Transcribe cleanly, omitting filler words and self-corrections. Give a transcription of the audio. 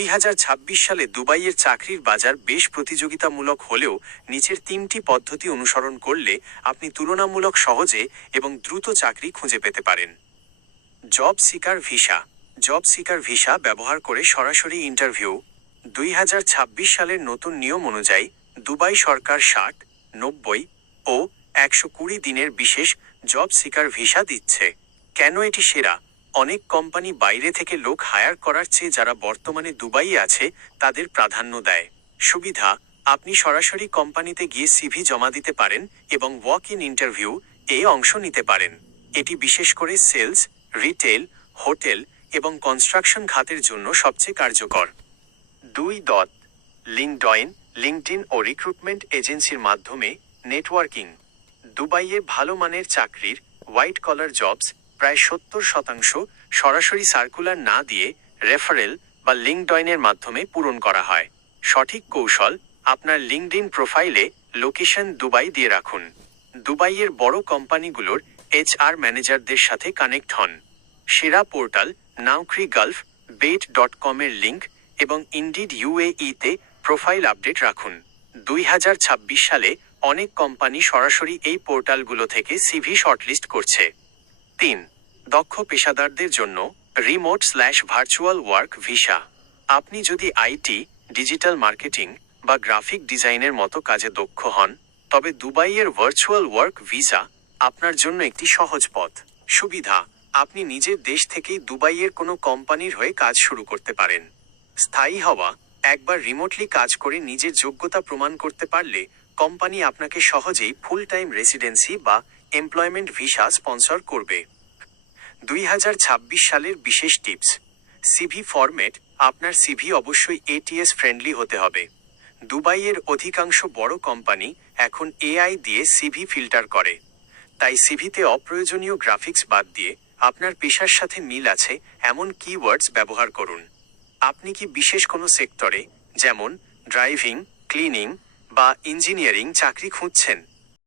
2026 সালে দুবাইয়ের চাকরির বাজার বেশ প্রতিযোগিতামূলক হলেও নিচের 3টি পদ্ধতি অনুসরণ করলে আপনি তুলনামূলক সহজে এবং দ্রুত চাকরি খুঁজে পেতে পারেন। Job seeker visa. Job seeker visa ব্যবহার করে সরাসরি ইন্টারভিউ। 2026 সালের নতুন নিয়ম অনুযায়ী দুবাই সরকার 60, 90 ও 120 দিনের বিশেষ জব সিকার ভিসা দিচ্ছে। কেন এটি সেরা? অনেক কোম্পানি বাইরে থেকে লোক হায়ার করার চেয়ে যারা বর্তমানে দুবাইয়ে আছে তাদের প্রাধান্য দেয়। সুবিধা: আপনি সরাসরি কোম্পানিতে গিয়ে সিভি জমা দিতে পারেন এবং ওয়াক ইন ইন্টারভিউ অংশ নিতে পারেন। এটি বিশেষ করে সেলস, রিটেল, হোটেল এবং কনস্ট্রাকশন খাতের জন্য সবচেয়ে কার্যকর। 2. লিঙ্কডইন ও রিক্রুটমেন্ট এজেন্সির মাধ্যমে নেটওয়ার্কিং। দুবাইয়ে ভালো মানের চাকরির হোয়াইট কলার জবস প্রায় 70% সরাসরি সার্কুলার না দিয়ে রেফারেল বা লিঙ্কডইনের মাধ্যমে পূরণ করা হয়। সঠিক কৌশল: আপনার লিঙ্কডইন প্রোফাইলে লোকেশন দুবাই দিয়ে রাখুন। দুবাইয়ের বড় কোম্পানিগুলোর HR ম্যানেজারদের সাথে কানেক্ট হন। সেরা পোর্টাল নাউকরি গালফ, বেট.com এর লিঙ্ক এবং ইনডিড UAE-তে প্রোফাইল আপডেট রাখুন। 2026 সালে অনেক কোম্পানি সরাসরি এই পোর্টালগুলো থেকে সিভি শর্টলিস্ট করছে। 3. দক্ষ পেশাদারদের জন্য রিমোট/ভার্চুয়াল ওয়ার্ক ভিসা। আপনি যদি IT, ডিজিটাল মার্কেটিং বা গ্রাফিক ডিজাইনের মতো কাজে দক্ষ হন, তবে দুবাইয়ের ভার্চুয়াল ওয়ার্ক ভিসা আপনার জন্য একটি সহজ পথ। সুবিধা: আপনি নিজের দেশ থেকেই দুবাইয়ের কোনো কোম্পানির হয়ে কাজ শুরু করতে পারেন। স্থায়ী হওয়া: একবার রিমোটলি কাজ করে নিজের যোগ্যতা প্রমাণ করতে পারলে কোম্পানি আপনাকে সহজেই ফুল টাইম রেসিডেন্সি বা এমপ্লয়মেন্ট ভিসা স্পন্সর করবে। 2026 সালের বিশেষ টিপস। সিভি ফরম্যাট: আপনার সিভি অবশ্যই ATS ফ্রেন্ডলি হতে হবে। দুবাইয়ের অধিকাংশ বড় কোম্পানি এখন AI দিয়ে সিভি ফিল্টার করে, তাই সিভিতে অপ্রয়োজনীয় গ্রাফিক্স বাদ দিয়ে আপনার পেশার সাথে মিল আছে এমন কিওয়ার্ডস ব্যবহার করুন। আপনি কি বিশেষ কোনো সেক্টরে, যেমন ড্রাইভিং, ক্লিনিং বা ইঞ্জিনিয়ারিং চাকরি খুঁজছেন?